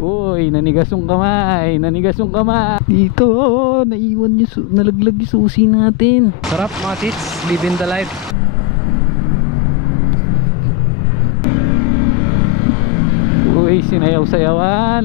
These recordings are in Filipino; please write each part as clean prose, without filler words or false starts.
Uy, nanigas yung kamay. Nanigas yung kamay. Dito, naiwan yung nalaglag yung susi natin. Sarap mga tits, living the life. Uy, sinayaw-sayawan.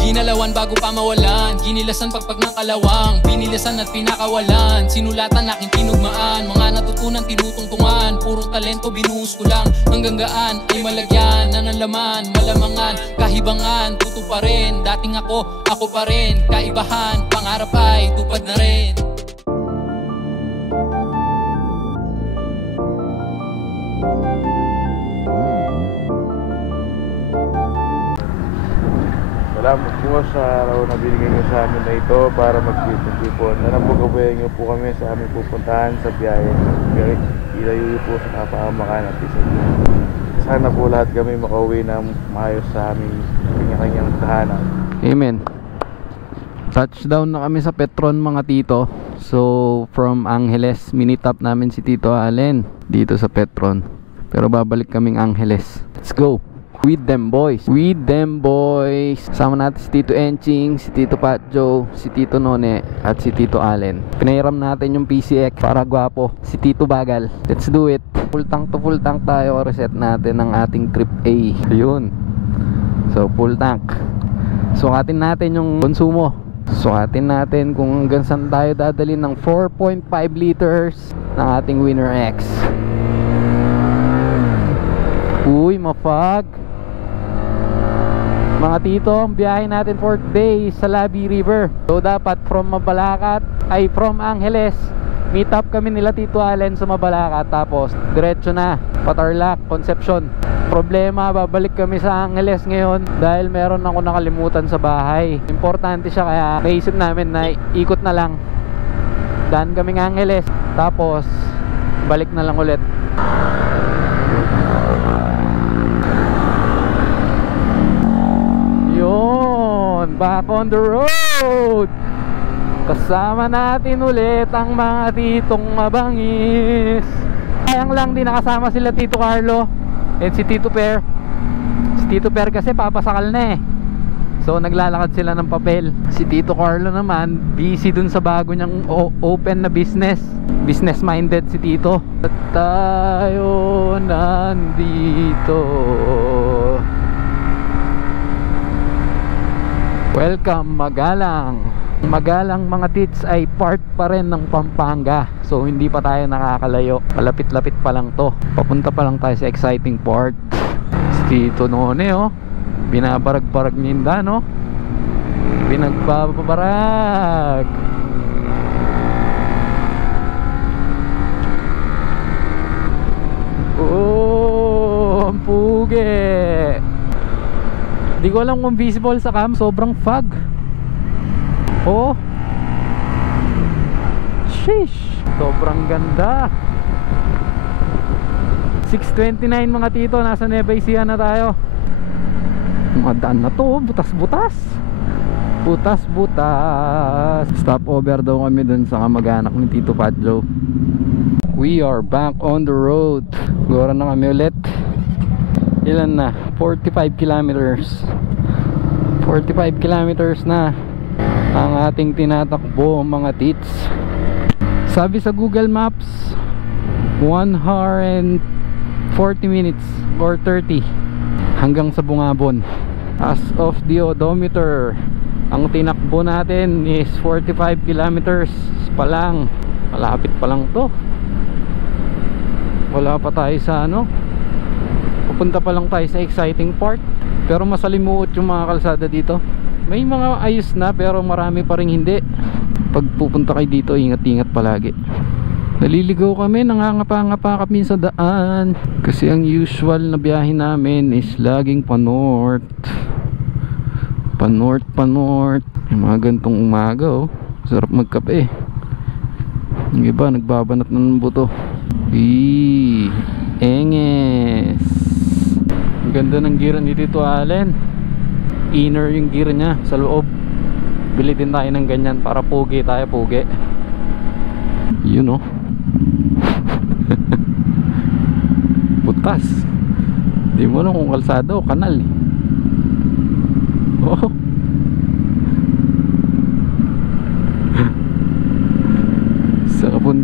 Ginalawan bago pa mawalan, ginilasan pagpag ng kalawang, pinilisan at pinakawalan, sinulatan aking tinugmaan, mga natutunan tinutungtungan, purong talento binuhos ko lang, hanggang gaan ay malagyan, nananlaman, malamangan, kahibangan, tuto pa rin, dating ako pa rin, kaibahan, pangarap ay tupad na rin. Salamat po sa araw na binigay nyo sa amin na ito para magtipon-tipon. Nanapagabayan nyo po kami sa aming pupuntahan sa biyahe. Ilayo nyo po sa kapahamakan at isa. Sana po lahat kami makauwi na maayos sa aming kanya-kanyang tahanan. Amen. Touchdown na kami sa Petron mga tito. So from Angeles, minit up namin si Tito Allen dito sa Petron. Pero babalik kaming Angeles. Let's go! With them boys. With them boys. Sama natin si Tito Enching, si Tito Patjo, si Tito None, at si Tito Allen. Pinahiram natin yung PCX para gwapo. Si Tito Bagal. Let's do it. Full tank to full tank tayo. Reset natin ang ating trip A. Ayun. So full tank. Sukatin natin yung konsumo. Sukatin natin kung hanggang saan tayo dadalhin ng 4.5 liters ng ating Winner X. Uy, mafag. Mga tito, ang biyahe natin for today sa Labi River. So dapat from Angeles, meet up kami nila Tito Allen sa Mabalacat. Tapos diretso na Patarlac, Concepcion. Problema, babalik kami sa Angeles ngayon dahil meron ako nakalimutan sa bahay. Importante siya kaya naisip namin na ikot na lang. Daan kaming Angeles, tapos balik na lang ulit. Yun, back on the road. Kasama natin ulit ang mga titong mabangis. Sayang lang di nakasama sila Tito Carlo and si Tito Per. Si Tito Per kasi papasakal na eh. So naglalakad sila ng papel. Si Tito Carlo naman busy dun sa bago niyang open na business. Business minded si Tito. At tayo nandito. Welcome Magalang. Magalang mga tits ay part pa rin ng Pampanga. So hindi pa tayo nakakalayo. Malapit-lapit pa lang to. Papunta pa lang tayo sa exciting part. Si Tito None oh, binabarag-barag ninda no. Binagbabarag. Oh, ang pugi. Di ko alam kung visible sa cam. Sobrang fog. Oh, sheesh, sobrang ganda. 6:29 mga tito. Nasa Nueva Ecija na tayo. Mga daan na to, butas-butas. Butas-butas. Stop over daw kami dun sa kamag-anak ni Tito Patjo. We are back on the road. Gora na kami ulit. Ilan na? 45 kilometers. 45 kilometers na ang ating tinatakbo mga tits. Sabi sa Google Maps 1 hour and 40 minutes or 30 hanggang sa Bungabon. As of the odometer, ang tinakbo natin is 45 kilometers pa lang. Malapit pa lang to. Wala pa tayo sa ano, pupunta pa lang tayo sa exciting part. Pero masalimuot yung mga kalsada dito. May mga ayos na pero marami pa rin hindi. Pag pupunta kayo dito, ingat-ingat palagi. Naliligaw kami, nangangapa-ngapa kami sa daan. Kasi ang usual na biyahe namin is laging pa-north. Pa-north, pa-north. Yung mga gantong umaga oh, sarap magkape. Yung iba nagbabanat na ng buto. Enges. Ang ganda ng gear ni Tito Allen. Inner yung gear niya sa loob. Bili din tayo ng ganyan para pugi tayo, pugi. You know. Butas. Di mo na kung kalsada o kanal eh.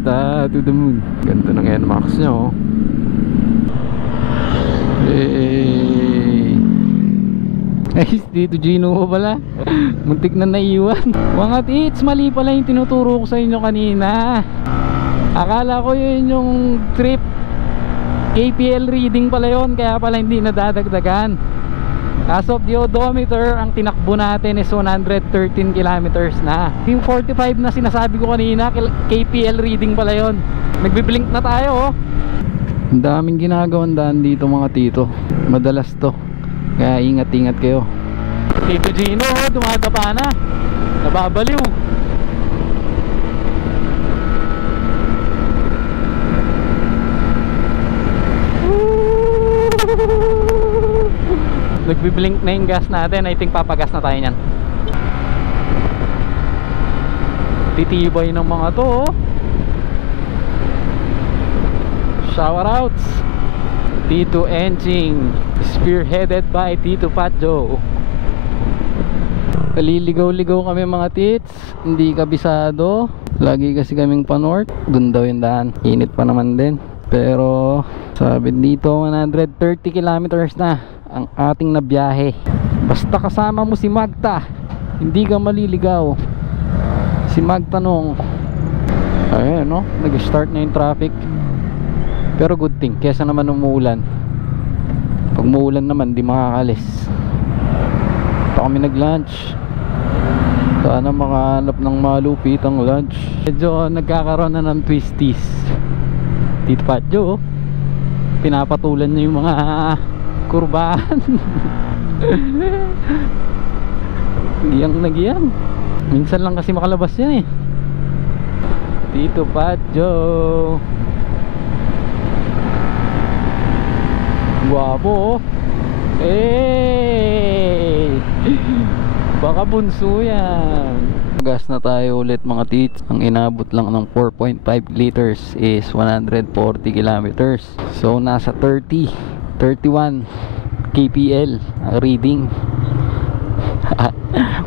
papunta to the moon. Ganito ng NMAX nyo, oh. Ay, dito Gino mo pala. Muntik na naiwan. Mga tits, mali pala yung tinuturo ko sa inyo kanina. Akala ko yun yung trip KPL reading pala yun, kaya pala hindi nadadagdagan. As of the odometer, ang tinakbo natin is 113 kilometers na. Yung 45 na sinasabi ko kanina, KPL reading pala yun. Nagbiblink na tayo, oh. Ang daming ginagawang daan dito mga tito. Madalas to, kaya ingat-ingat kayo. Tito Gino, dumadapa na. Nababaliw. Nagbiblink na yung gas natin. I think papagas na tayo nyan. Titibay ng mga to, oh. Shower outs Tito Enching, spearheaded by Tito Fat Joe. Kaliligaw-ligaw kami mga tits, hindi kabisado. Lagi kasi kaming pa-north. Doon daw yung daan, init pa naman din. Pero sabi dito 130 kilometers na ang ating nabiyahe. Basta kasama mo si Magta, hindi ka maliligaw. Si Magta nung ayun, no? Nag-start na yung traffic. Pero good thing, kesa naman umuulan. Pag umuulan naman, di makakalis. Ito kami nag-lunch. Sana makahanap ng malupitang lunch. Medyo nagkakaroon na ng twisties. Tito Patjo, pinapatulan niya yung mga kurbahan. Giyang na giyang. Minsan lang kasi makalabas yan, eh. Tito Patjo, guwapo, oh. Eh, baka bunso yan. Gas na tayo ulit mga tits. Ang inabot lang ng 4.5 liters is 140 kilometers. So nasa 31 kpl ang reading.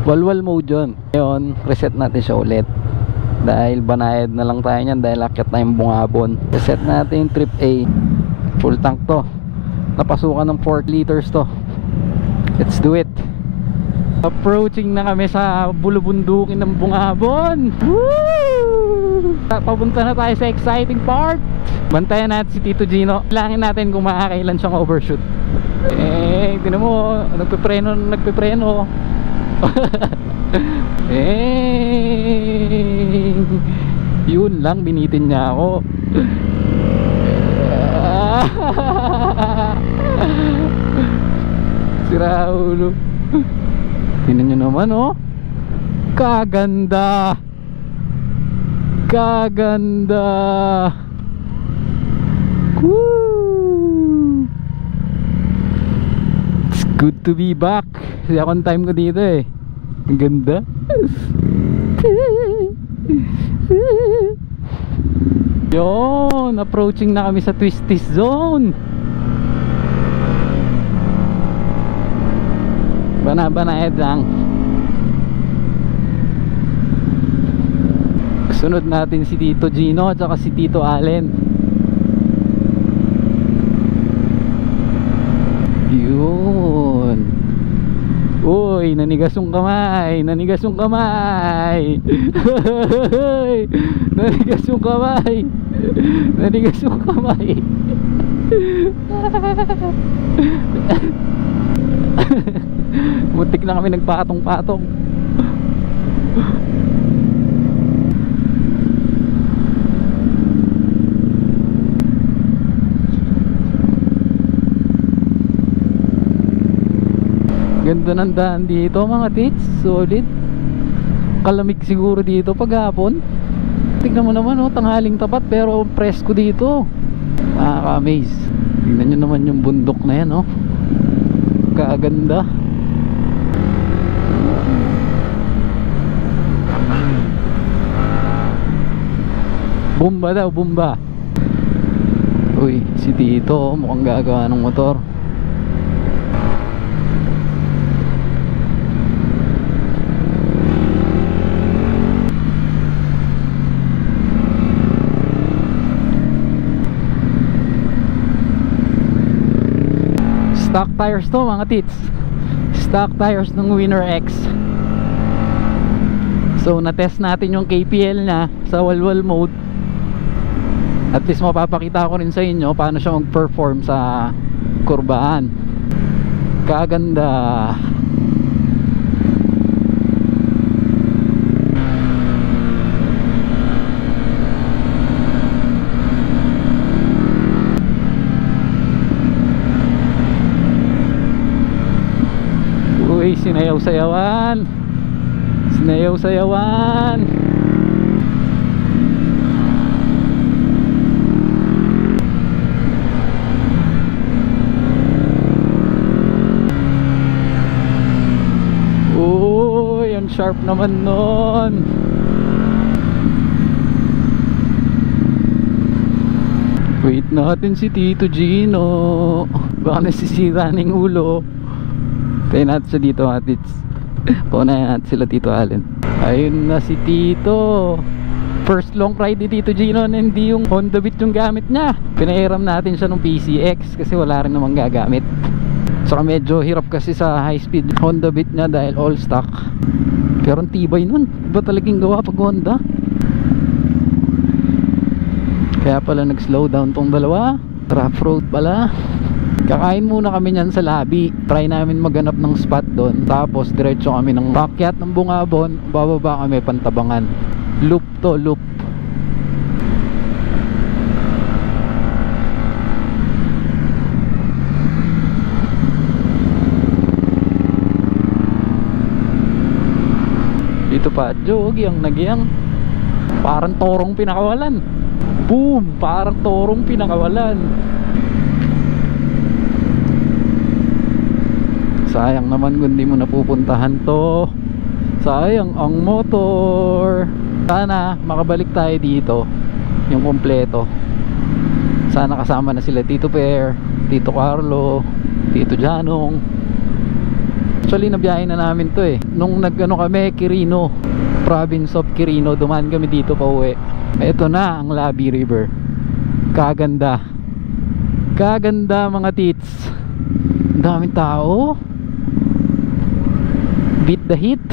Walwal mode yun. Ngayon, reset natin siya ulit. Dahil banayad na lang tayo nyan, dahil akit na yung bungabon. Reset natin yung trip A. Full tank to. Napasukan ng 4 liters to. Let's do it. Approaching na kami sa bulubundukin ng Bungabon. Woo! Papunta na tayo sa exciting part. Bantayan natin si Tito Gino. Kailangan natin kung makakailan siyang overshoot. Eh, tinan mo, nagpipreno. Eh, yun lang, binitin niya ako. Si Raulo. Tingnan nyo naman, oh. Kaganda. Kaganda. Woo! It's good to be back. Second time ko dito, eh. Ang ganda. Yon, approaching na kami sa twisties zone. Bana-banayad lang. Sunod natin si Tito Gino at saka si Tito Allen. Yun. Uy, nanigas yung kamay. Nanigas yung kamay. Nanigas yung kamay. Nanigas yung kamay. Muntik na kami nagpatong-patong. Ganda ng daan dito mga tits. Solid. Kalamig siguro dito paghapon. Tignan mo naman, oh, tanghaling tapat pero presko dito. Nakaka-amaze. Tignan nyo naman yung bundok na yan, oh. Kaganda. Bomba daw, bomba. Uy, si Tito, mukhang gagawa ng motor. Stock tires to mga tits. Stock tires ng Winner X. So na-test natin yung KPL na sa walwal mode. At least mapapakita ko rin sa inyo paano siya mag-perform sa kurbaan. Kaganda. Uy, sinayaw-sayawan. Sinayaw-sayawan. Uy, ang sharp naman nun. Wait natin si Tito Gino. Baka nasisira ng ulo. Tayo natin siya dito mga tits. Paunayan natin sila Tito Allen. Ayun na si Tito. First long ride ni Tito Gino na hindi yung Honda Beat yung gamit niya. Pinahiram natin siya ng PCX kasi wala rin namang gagamit. Saka medyo hirap kasi sa high speed Honda Beat niya dahil all stock. Pero ang tibay nun. Iba talagang gawa pag Honda. Kaya pala nag slow down tong dalawa. Rough road pala. Kakain muna kami nyan sa lobby. Try namin maghanap ng spot doon. Tapos diretso kami ng pakyat ng Bungabon. Bababa kami Pantabangan. Loop to loop. Dito pa jogi ang nagyang. Parang torong pinakawalan. Boom! Parang torong pinakawalan. Sayang naman kung di mo napupuntahan to. Sayang ang motor. Sana makabalik tayo dito yung kompleto. Sana kasama na sila Tito Per, Tito Carlo, Tito Janong. Actually nabiyahin na namin to eh. Nung nagano kami Quirino, province of Quirino, dumaan kami dito pa uwi. Ito na ang Labi River. Kaganda. Kaganda mga tits. Daming tao. Beat the heat.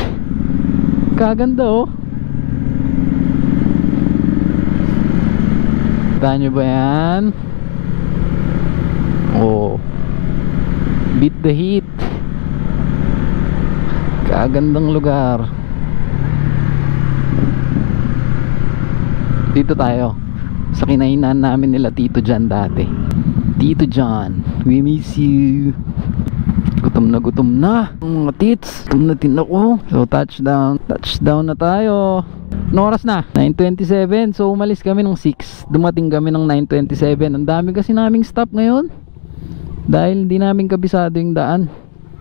Kaganda oh. Kita nyo ba yan? Oh. Beat the heat. Kagandang lugar. Dito tayo sa kinainan namin nila Tito John dati. Tito John, we miss you. Gutom na mga tits. Gutom na din ako. So touchdown na tayo. Ano oras na? 9:27. So umalis kami ng 6. Dumating kami ng 9:27. Ang dami kasi naming stop ngayon dahil hindi namin kabisado yung daan.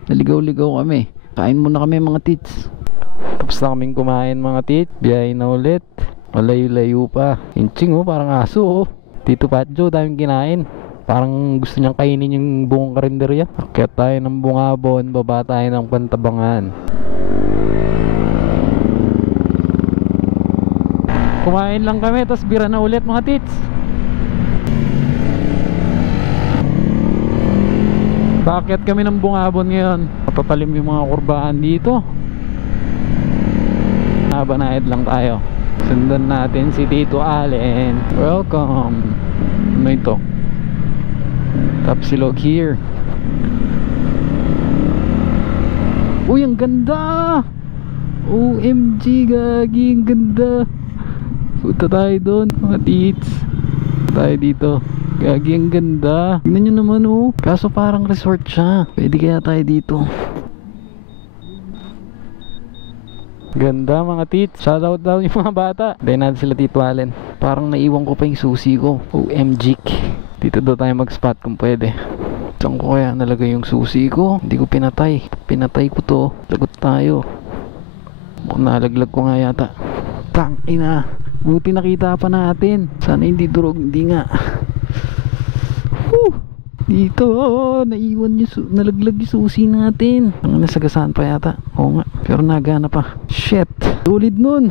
Naligaw-ligaw kami. Kain muna kami mga tits. Tapos na kaming kumain mga tits. Biyahe na ulit. Malayo-layo pa. Inching oh, parang aso oh. Tito Patjo, daming kinain. Parang gusto niyang kainin yung buong karinderya. Akyat tayo ng Bungabon, baba tayo ng Pantabangan. Kumain lang kami, tapos bira na ulit mga tits. Paakyat kami ng Bungabon ngayon. Patatalim yung mga kurbaan dito. Nabanayad lang tayo. Sundan natin si Tito Allen. Welcome. Ano ito? Tapsilog here. Uy, ang ganda! OMG, gagi, ang ganda. Punta tayo doon, mga tits. Tayo dito. Gagi, ang ganda. Tignan nyo naman oh. Kaso parang resort siya. Pwede kaya tayo dito. Ganda mga tits. Shoutout daw yung mga bata. Dahil natin sila Tito Allen. Parang naiwan ko pa yung susi ko. OMG. Dito daw tayo mag-spot kung pwede. Saan ko kaya nalagay yung susi ko? Hindi ko pinatay. Pinatay ko to. Lagot tayo. Nalaglag ko nga yata. Tangina. Buti nakita pa natin. Sana hindi durog. Hindi nga. Dito. Naiwan yung nalaglag yung susi natin. Ang nasagasaan pa yata. Oo nga. Pero nagana pa. Shit. Tulid nun.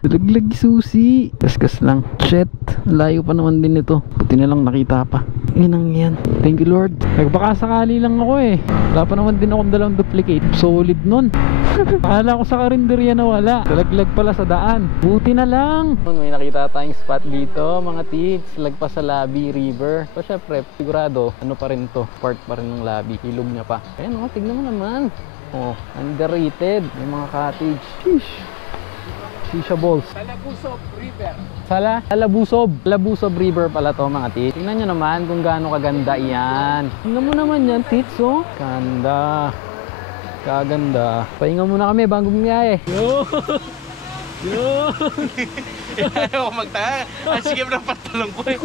Nalaglag yung susi. Kaskas lang. Shit. Layo pa naman din ito. Buti na lang nakita pa. Inang yan. Thank you Lord. Nagbaka sakali lang ako eh. Wala pa naman din akong dalang duplicate. Solid nun. Akala ko sa karinderya na wala. Talaglag pala sa daan. Buti na lang. May nakita tayong spot dito mga tits. Lagpas sa Labi River. So syempre sigurado ano pa rin to. Part pa rin ng Labi. Ilog niya pa. Ayan o, tignan mo naman. Oh, underrated. May mga cottage. Sheesh. Shisha balls. Talabusob River. Talabusob River pala to mga tits. Tingnan nyo naman kung gaano kaganda yan. Tingnan mo naman yan tits oh. Ganda. Kaganda. Pahinga muna kami bago bumiyahe. Yo! Yo! Ayaw ko magtaka. Ang sigip ng pantalong ko eh.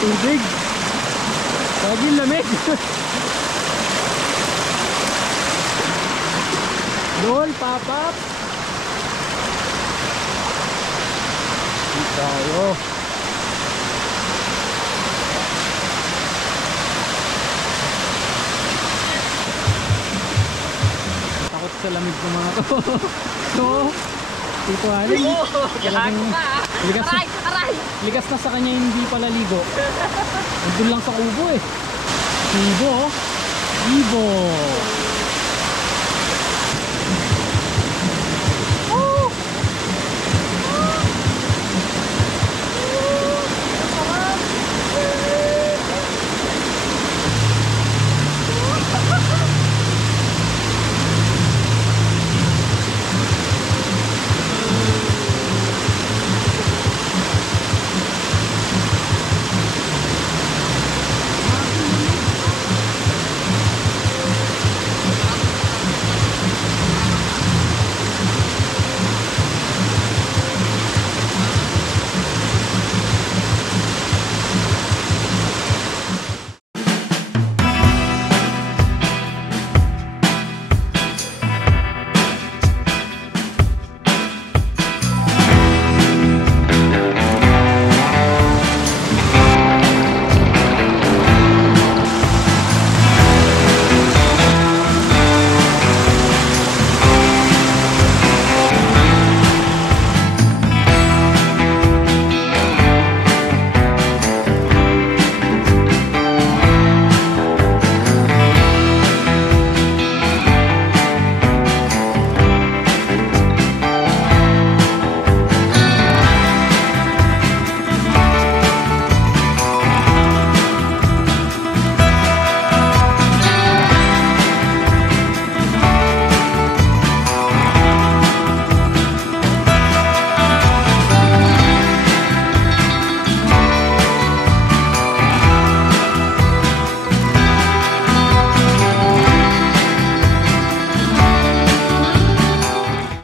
Tubig. Lagi lamig. Doon, papap. Dito tayo. Takot sa lamig ng mga to. So, dito ano? Ligas na sa kanya hindi pala ligo. Nandun lang sa kubo eh. Kubo. Ibo.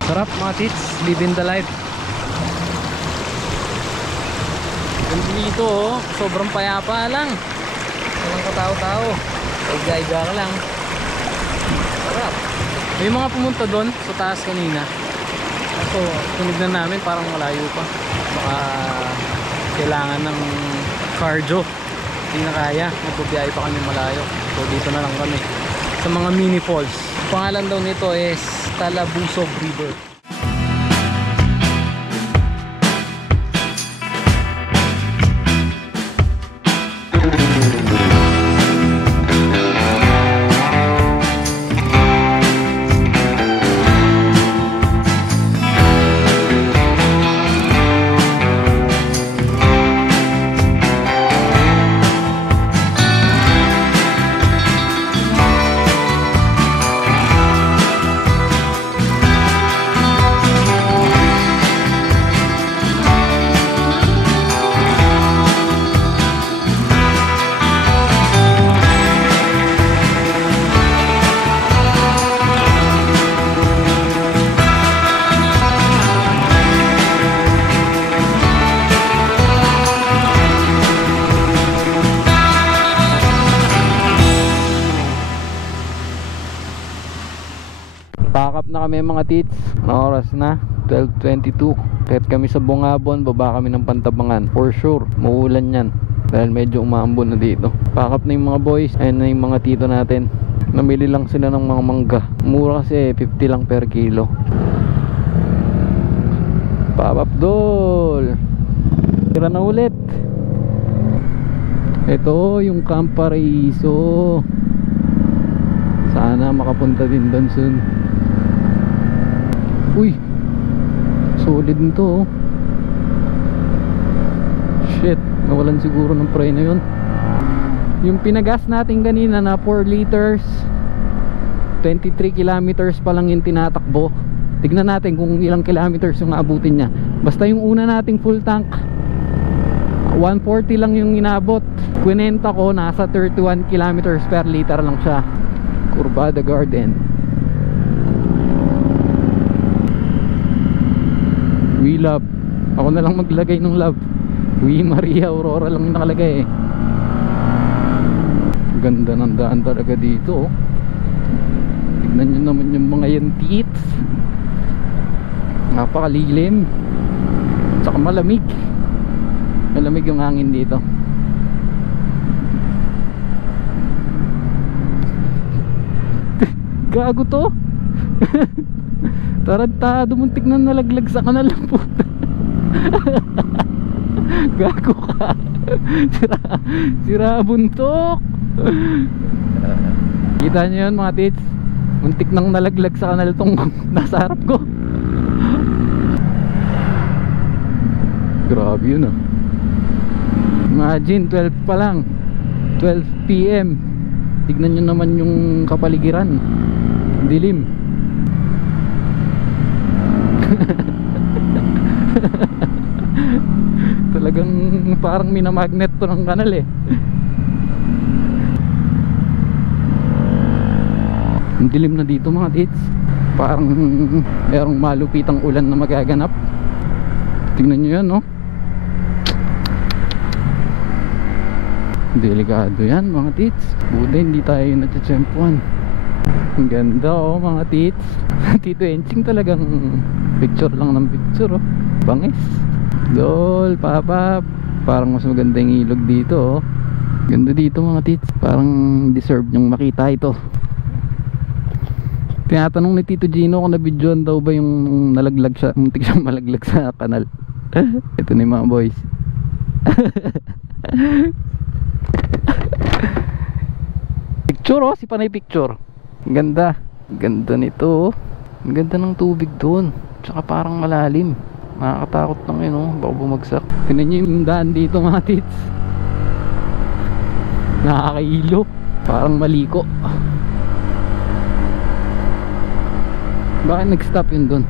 Sarap mga tits, living the life. Ganda dito oh, sobrang payapa lang. Walang katao-tao. Iga-iga ka lang. Sarap. May mga pumunta doon sa taas kanina. So, tunignan namin parang malayo pa. Baka kailangan ng cardio. Hindi na kaya, magbubiyahe pa kami malayo. So dito na lang kami sa mga mini falls. Pangalan daw nito is Talabusob River. Pack up na kami mga tits. Oras na 12:22. Kahit kami sa Bungabon, baba kami ng Pantabangan. For sure, mauulan yan dahil medyo umaambon na dito. Pack up na yung mga boys. Ayun na yung mga tito natin. Namili lang sila ng mga mangga. Mura kasi 50 lang per kilo. Pop-up Dol. Tira na ulit. Ito yung Camp Paraiso. Sana makapunta din doon soon. Uy, solid nito oh. Shit, nawalan siguro ng pray na yun. Yung pinagas natin kanina na 4 liters 23 kilometers pa lang yung tinatakbo. Tignan natin kung ilang kilometers yung aabutin niya. Basta yung una nating full tank 140 lang yung inabot. Kwinenta ko nasa 31 kilometers per liter lang siya. Curbada Garden. We love. Ako na lang maglagay ng love. We Maria Aurora lang yung nakalagay eh. Ganda ng daan talaga dito oh. Tignan nyo naman yung mga yantiits. Napakalilim. Tsaka malamig. Malamig yung hangin dito. Gago to. Tarantado, muntik na nalaglag sa kanal ng puta. Gago ka. Sira buntok. Kita nyo yun mga tits. Muntik nang nalaglag sa kanal tong nasa harap ko. Grabe yun ah. Imagine 12 pa lang, 12 PM. Tignan nyo naman yung kapaligiran. Dilim. Talagang parang minamagnet to ng kanal eh. Ang dilim na dito mga tits. Parang merong malupitang ulan na magaganap. Tingnan nyo yan no. Delikado yan mga tits. Buti hindi tayo natsetsempuan. Ang ganda oh mga tits. Tito Enching talagang picture lang ng picture oh. Bangis. Dol, papap. Parang mas maganda yung ilog dito oh. Ganda dito mga tits. Parang deserve nyong makita ito. Tinatanong ni Tito Gino kung na-videoan daw ba yung nalaglag siya, muntik siyang malaglag sa kanal. Ito na yung mga boys. Picture oh, si Panay picture. Ganda. Ganda nito oh. Ang ganda ng tubig doon. Tsaka parang malalim. Nakakatakot lang yun oh, baka bumagsak. Tingnan nyo yung daan dito mga tits. Nakakailo. Parang maliko. Bakit nag-stop yun doon?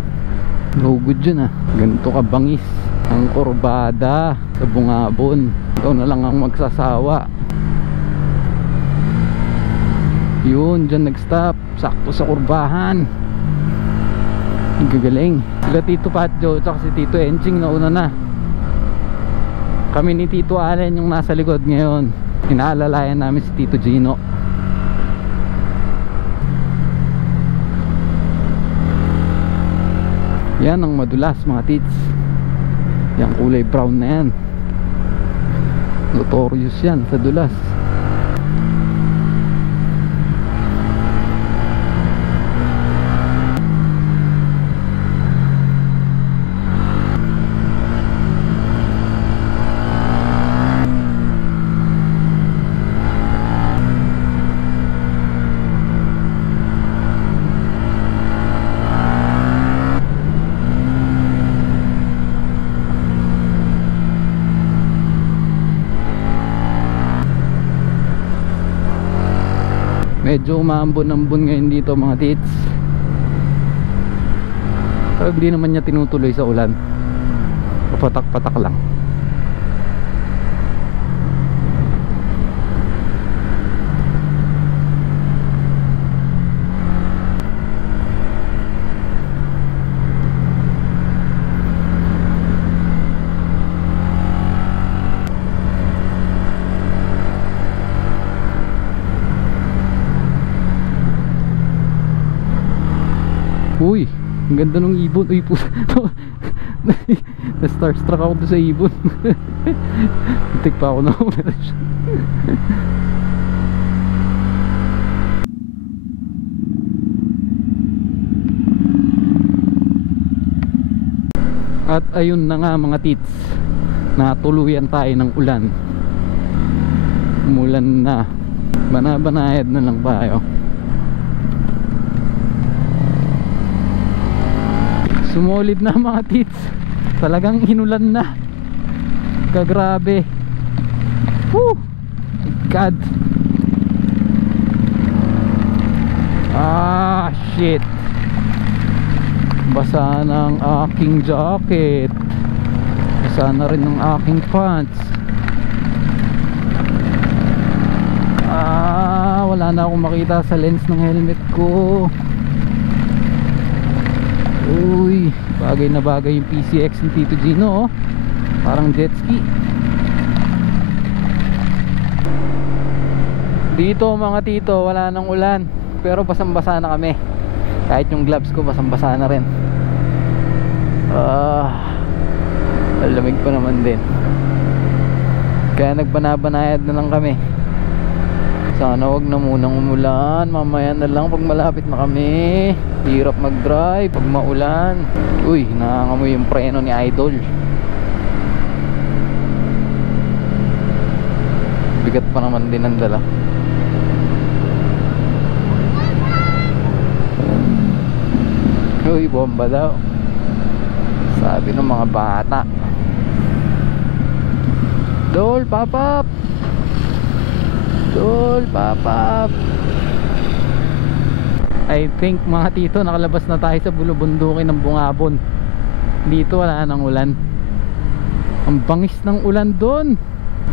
No good yun ah. Ganito ka bangis ang kurbada sa Bungabon. Ikaw na lang ang magsasawa. Yun, dyan nag-stop. Sakto sa kurbahan. Gagaling. Sila Tito Patjo at si Tito Enching nauna na. Kami ni Tito Allen yung nasa likod ngayon. Inaalalayan namin si Tito Gino. Yan ang madulas mga tits. Yang kulay brown na yan. Notorious yan sa dulas. Medyo umaambon-ambon ngayon dito mga tits. Pero hindi naman niya tinutuloy sa ulan. Papatak-patak lang. Uy, ang ganda ng ibon. Uy, pusa. Na-starstruck ako doon sa ibon. Tik pa ako na. At ayun na nga mga tits, natuluyan tayo ng ulan. Umulan na, banabanayad na lang tayo. Sumolid na mga tits, talagang inulan na. Kagrabe. Woo! God. Ah, shit. Basa na ang aking jacket. Basa na rin ang aking pants. Ah, wala na akong makita sa lens ng helmet ko. Uy, bagay na bagay yung PCX ng Tito Gino, oh. Parang jet ski. Dito mga tito, wala nang ulan, pero basang-basa na kami. Kahit yung gloves ko basang-basa na rin. Lamig pa naman din. Kaya nagbanabanayad na lang kami. Sana wag na munang umulan, mamaya na lang pag malapit na kami. Hirap mag-drive pag maulan. Uy, nangangamoy yung preno ni Idol. Bigat pa naman din ang dala. Uy, bomba daw, sabi ng mga bata. Dol, pop up! Dol, pop up! I think mga tito, nakalabas na tayo sa bulubundukin ng Bungabon. Dito wala nang ulan. Ang bangis ng ulan doon.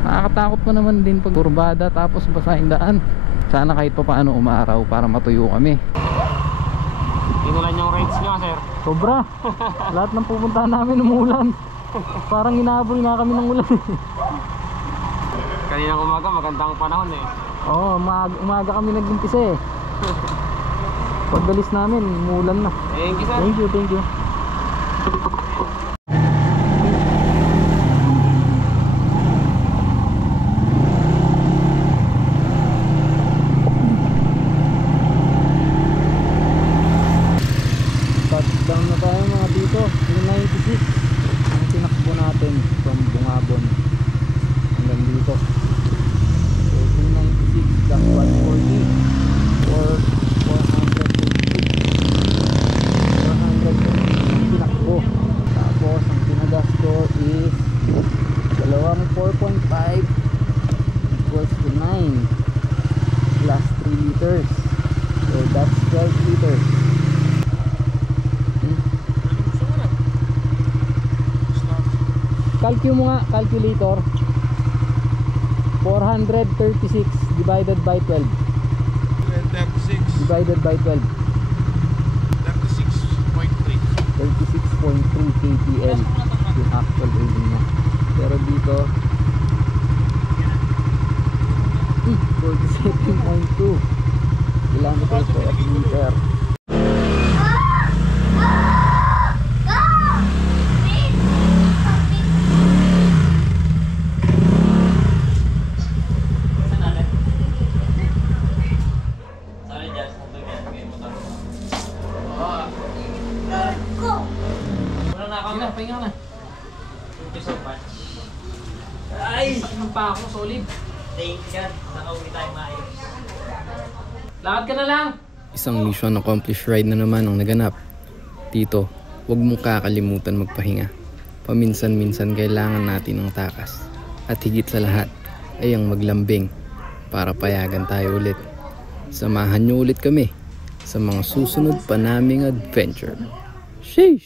Nakakatakot pa naman din pag kurbada tapos basahin daan. Sana kahit pa paano umaraw para matuyo kami. Inulan yung rates nyo, sir. Sobra. Lahat ng pupuntahan namin umulan. Parang inaabol nga kami ng ulan. Kaninang umaga, magandang panahon eh. Oo, umaga kami nag-umpisa eh. Pagdalis namin, umulan na. Thank you, sir. Thank you, thank you. Touchdown na tayo mga dito. 296 ang tinakbo natin from Bungabon hanggang dito. So 296 lang 140 or 400 tinakbo. Tapos ang tinagas ko is dalawang 4.5 equals to 9 plus 3 liters. So that's 12 liters. Calculate mo nga, calculator. 436 divided by 12. 36. Divided by 12. 36.3. 36.3 kPL yung actual reading niya. Pero dito 47.2 kilometers per liter. Pahinga na. Thank you so much. Ay, pa ako, solid. Thank you. Nakauwi tayo maayos. Lakad ka na lang. Isang mission accomplished ride na naman ang naganap. Tito, huwag mong kakalimutan magpahinga. Paminsan-minsan kailangan natin ng takas. At higit sa lahat ay ang maglambing para payagan tayo ulit. Samahan niyo ulit kami sa mga susunod pa naming adventure. Sheesh!